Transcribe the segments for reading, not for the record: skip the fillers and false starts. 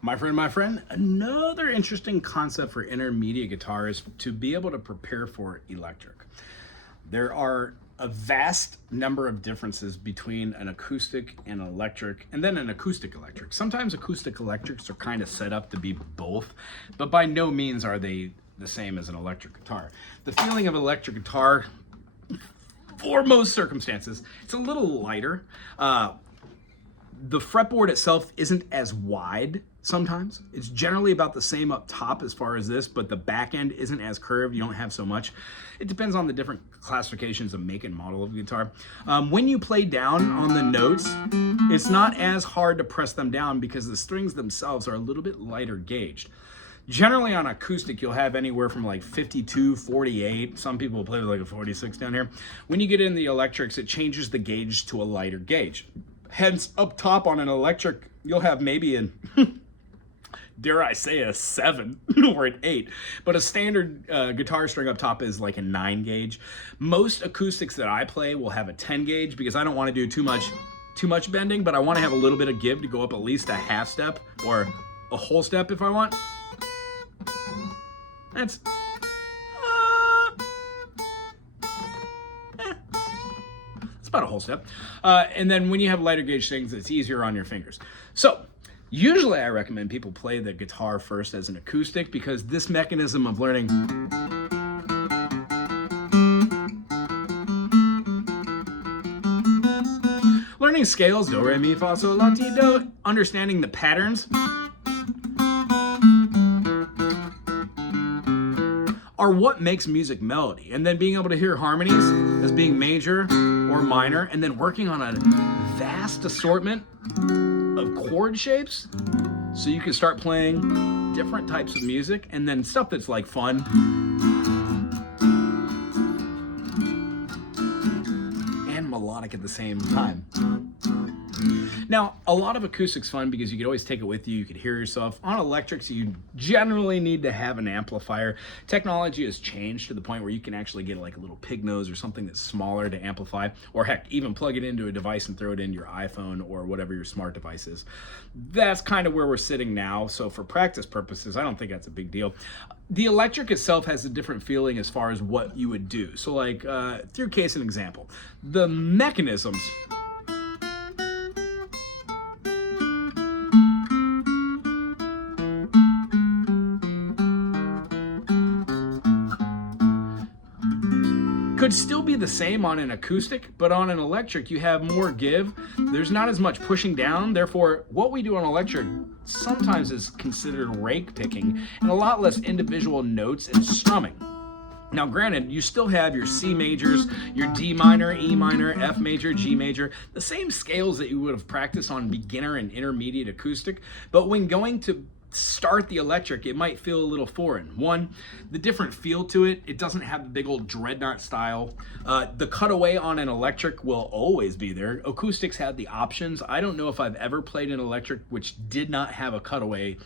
My friend, another interesting concept for intermediate guitar is to be able to prepare for electric. There are a vast number of differences between an acoustic and electric, and then an acoustic electric. Sometimes acoustic electrics are kind of set up to be both, but by no means are they the same as an electric guitar. The feeling of electric guitar, for most circumstances, it's a little lighter. The fretboard itself isn't as wide sometimes. It's generally about the same up top as far as this, but the back end isn't as curved. You don't have so much. It depends on the different classifications of make and model of guitar. When you play down on the notes, it's not as hard to press them down because the strings themselves are a little bit lighter gauged. Generally on acoustic, you'll have anywhere from like 52, 48. Some people play with like a 46 down here. When you get in the electrics, it changes the gauge to a lighter gauge. Hence, up top on an electric, you'll have maybe an, dare I say, a 7 or an 8. But a standard guitar string up top is like a 9 gauge. Most acoustics that I play will have a 10 gauge because I don't want to do too much bending, but I want to have a little bit of give to go up at least a half step or a whole step if I want. That's... It's about a whole step. And then when you have lighter gauge strings, it's easier on your fingers. So usually I recommend people play the guitar first as an acoustic because this mechanism of learning scales, do, re, mi, fa, sol, la, ti, do, understanding the patterns are what makes music melody. And then being able to hear harmonies as being major or minor, and then working on a vast assortment of chord shapes so you can start playing different types of music, and then stuff that's like fun and melodic at the same time. Now, a lot of acoustic's fun because you could always take it with you. You could hear yourself. On electrics, you generally need to have an amplifier. Technology has changed to the point where you can actually get like a little pig nose or something that's smaller to amplify, or heck, even plug it into a device and throw it into your iPhone or whatever your smart device is. That's kind of where we're sitting now. So for practice purposes, I don't think that's a big deal. The electric itself has a different feeling as far as what you would do. So like, through case and example, the mechanisms could still be the same on an acoustic, but on an electric, you have more give. There's not as much pushing down. Therefore, what we do on electric sometimes is considered rake picking and a lot less individual notes and strumming. Now, granted, you still have your C majors, your D minor, E minor, F major, G major, the same scales that you would have practiced on beginner and intermediate acoustic, but when going to start the electric, it might feel a little foreign. One, the different feel to it. It doesn't have the big old dreadnought style. The cutaway on an electric will always be there. Acoustics had the options. I don't know if I've ever played an electric which did not have a cutaway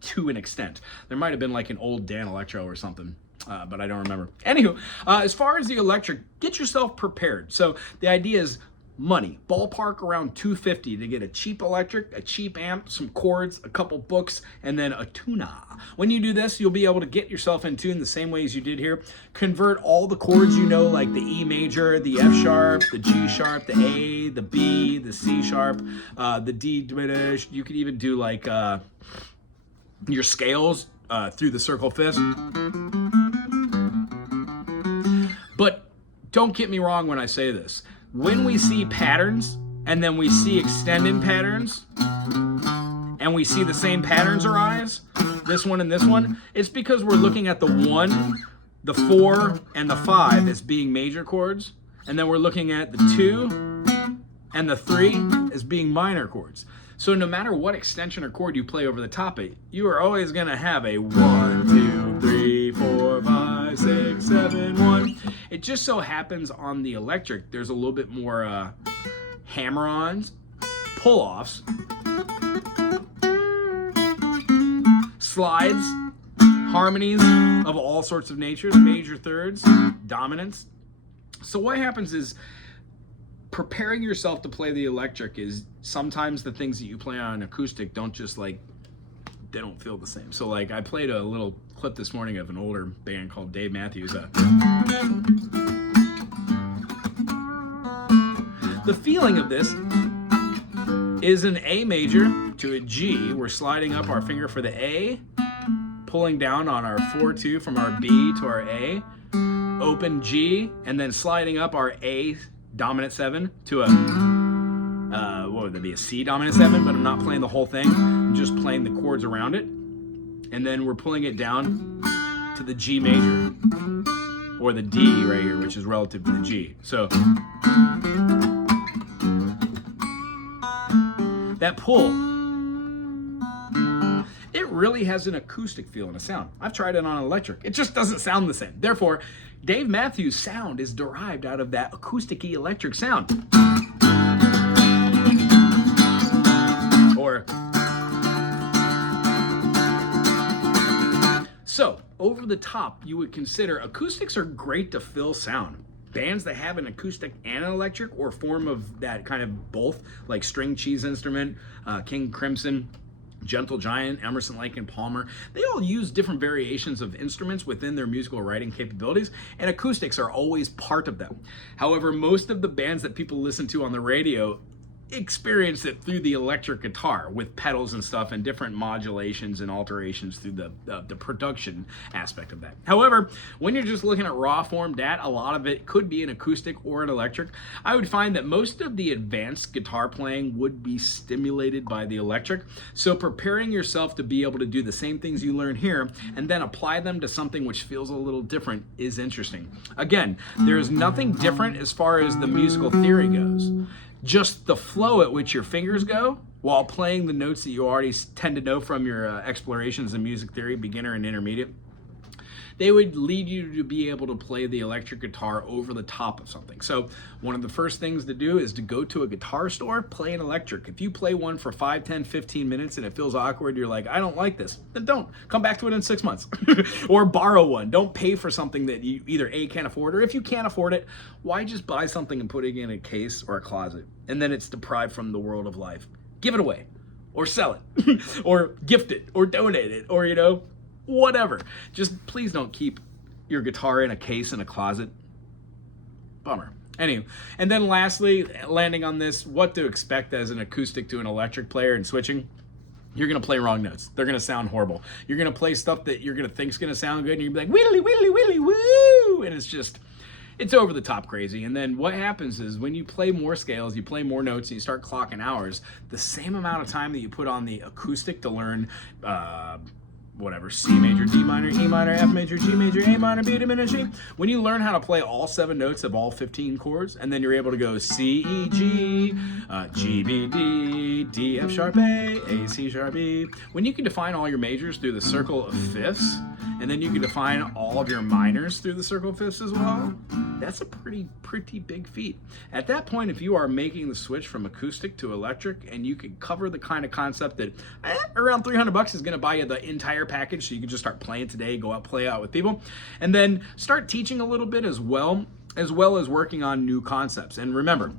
to an extent. There might have been like an old Dan Electro or something. But I don't remember. Anywho, as far as the electric, get yourself prepared. So the idea is money, ballpark around $250 to get a cheap electric, a cheap amp, some chords, a couple books, and then a tuner. When you do this, you'll be able to get yourself in tune the same way as you did here. Convert all the chords you know, like the E major, the F sharp, the G sharp, the A, the B, the C sharp, the D diminished. You could even do like your scales through the circle fifths. But don't get me wrong when I say this. When we see patterns, and then we see extended patterns, and we see the same patterns arise, this one and this one, it's because we're looking at the 1, the 4, and the 5 as being major chords, and then we're looking at the 2 and the 3 as being minor chords. So no matter what extension or chord you play over the top of it, you are always going to have a 1, 2, 3, 4, 5, 6, 7, 1. It just so happens on the electric, there's a little bit more hammer-ons, pull-offs, slides, harmonies of all sorts of natures, major thirds, dominants. So what happens is preparing yourself to play the electric is sometimes the things that you play on an acoustic don't just like they don't feel the same. So like I played a little clip this morning of an older band called Dave Matthews. The feeling of this is an A major to a G. We're sliding up our finger for the A, pulling down on our 4-2 from our B to our A, open G, and then sliding up our A dominant 7 to a, what would that be, a C dominant 7, but I'm not playing the whole thing. I'm just playing the chords around it. And then we're pulling it down to the G major, or the D right here, which is relative to the G. So that pull, it really has an acoustic feel and a sound. I've tried it on electric. It just doesn't sound the same. Therefore, Dave Matthews' sound is derived out of that acoustic-y electric sound. Or, so, over the top, you would consider acoustics are great to fill sound. Bands that have an acoustic and an electric, or form of that kind of both, like String Cheese Instrument, King Crimson, Gentle Giant, Emerson, Lake and Palmer, they all use different variations of instruments within their musical writing capabilities, and acoustics are always part of them. However, most of the bands that people listen to on the radio experience it through the electric guitar with pedals and stuff and different modulations and alterations through the production aspect of that. However, when you're just looking at raw form DAT, a lot of it could be an acoustic or an electric. I would find that most of the advanced guitar playing would be stimulated by the electric. So preparing yourself to be able to do the same things you learn here and then apply them to something which feels a little different is interesting. Again, there's nothing different as far as the musical theory goes. Just the flow at which your fingers go while playing the notes that you already tend to know from your explorations in music theory, beginner and intermediate, they would lead you to be able to play the electric guitar over the top of something. So one of the first things to do is to go to a guitar store, play an electric. If you play one for 5, 10, 15 minutes and it feels awkward, you're like, I don't like this, then don't. Come back to it in 6 months. Or borrow one. Don't pay for something that you either A, can't afford, or if you can't afford it, why just buy something and put it in a case or a closet? And then it's deprived from the world of life. Give it away, or sell it, or gift it, or donate it, or, whatever. Just please don't keep your guitar in a case in a closet. Bummer. Anyway, and then lastly, landing on this, what to expect as an acoustic to an electric player and switching. You're going to play wrong notes. They're going to sound horrible. You're going to play stuff that you're going to think is going to sound good, and you're going to be like, whittly, whittly, whittly, woo! And it's over the top crazy. And then what happens is when you play more scales, you play more notes, and you start clocking hours, the same amount of time that you put on the acoustic to learn C major, D minor, E minor, F major, G major, A minor, B diminished G. When you learn how to play all 7 notes of all 15 chords, and then you're able to go C, E, G, G, B, D, D, F sharp A, C sharp E. When you can define all your majors through the circle of fifths, and then you can define all of your minors through the circle of fifths as well, that's a pretty big feat. At that point, if you are making the switch from acoustic to electric, and you can cover the kind of concept that around $300 is going to buy you the entire package, so you can just start playing today, go out, play out with people, and then start teaching a little bit as well as working on new concepts. And remember,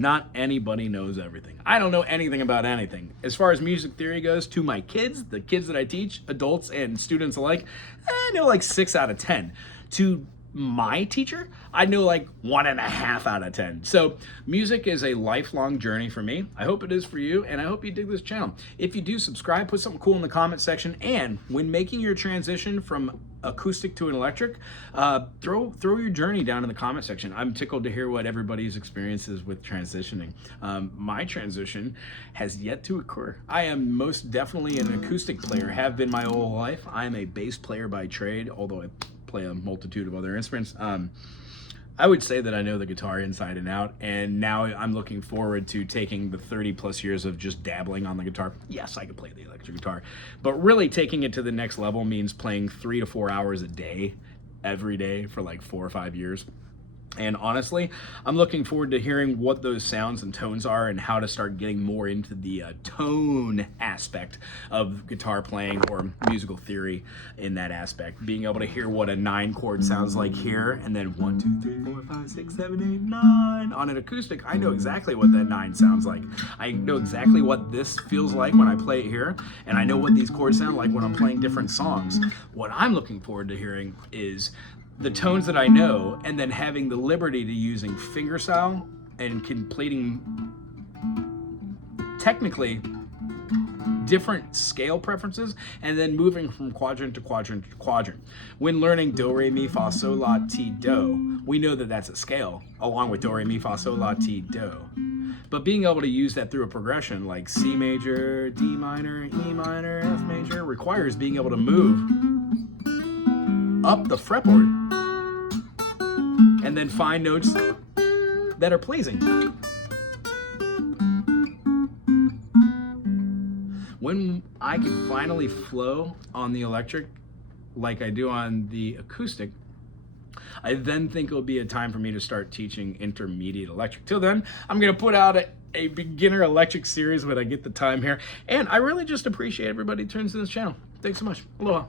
not anybody knows everything. I don't know anything about anything. As far as music theory goes, to my kids, the kids that I teach, adults and students alike, I know like 6 out of 10. To my teacher, I know like 1.5 out of 10. So music is a lifelong journey for me. I hope it is for you, and I hope you dig this channel. If you do, subscribe, put something cool in the comment section, and when making your transition from acoustic to an electric, throw your journey down in the comment section. I'm tickled to hear what everybody's experience is with transitioning. My transition has yet to occur. I am most definitely an acoustic player, have been my whole life. I'm a bass player by trade, although I play a multitude of other instruments. I would say that I know the guitar inside and out, and now I'm looking forward to taking the 30+ years of just dabbling on the guitar. Yes, I can play the electric guitar, but really taking it to the next level means playing 3 to 4 hours a day, every day for like 4 or 5 years. And honestly, I'm looking forward to hearing what those sounds and tones are and how to start getting more into the tone aspect of guitar playing or musical theory in that aspect. Being able to hear what a 9 chord sounds like here, and then 1, 2, 3, 4, 5, 6, 7, 8, 9. On an acoustic, I know exactly what that 9 sounds like. I know exactly what this feels like when I play it here, and I know what these chords sound like when I'm playing different songs. What I'm looking forward to hearing is the tones that I know, and then having the liberty to using fingerstyle and completing technically different scale preferences, and then moving from quadrant to quadrant to quadrant. When learning do, re, mi, fa, sol, la, ti, do, we know that that's a scale, along with do, re, mi, fa, sol, la, ti, do. But being able to use that through a progression like C major, D minor, E minor, F major requires being able to move up the fretboard and then find notes that are pleasing. When I can finally flow on the electric like I do on the acoustic, I then think it'll be a time for me to start teaching intermediate electric. Till then, I'm gonna put out a beginner electric series when I get the time here. And I really just appreciate everybody who turns to this channel. Thanks so much. Aloha.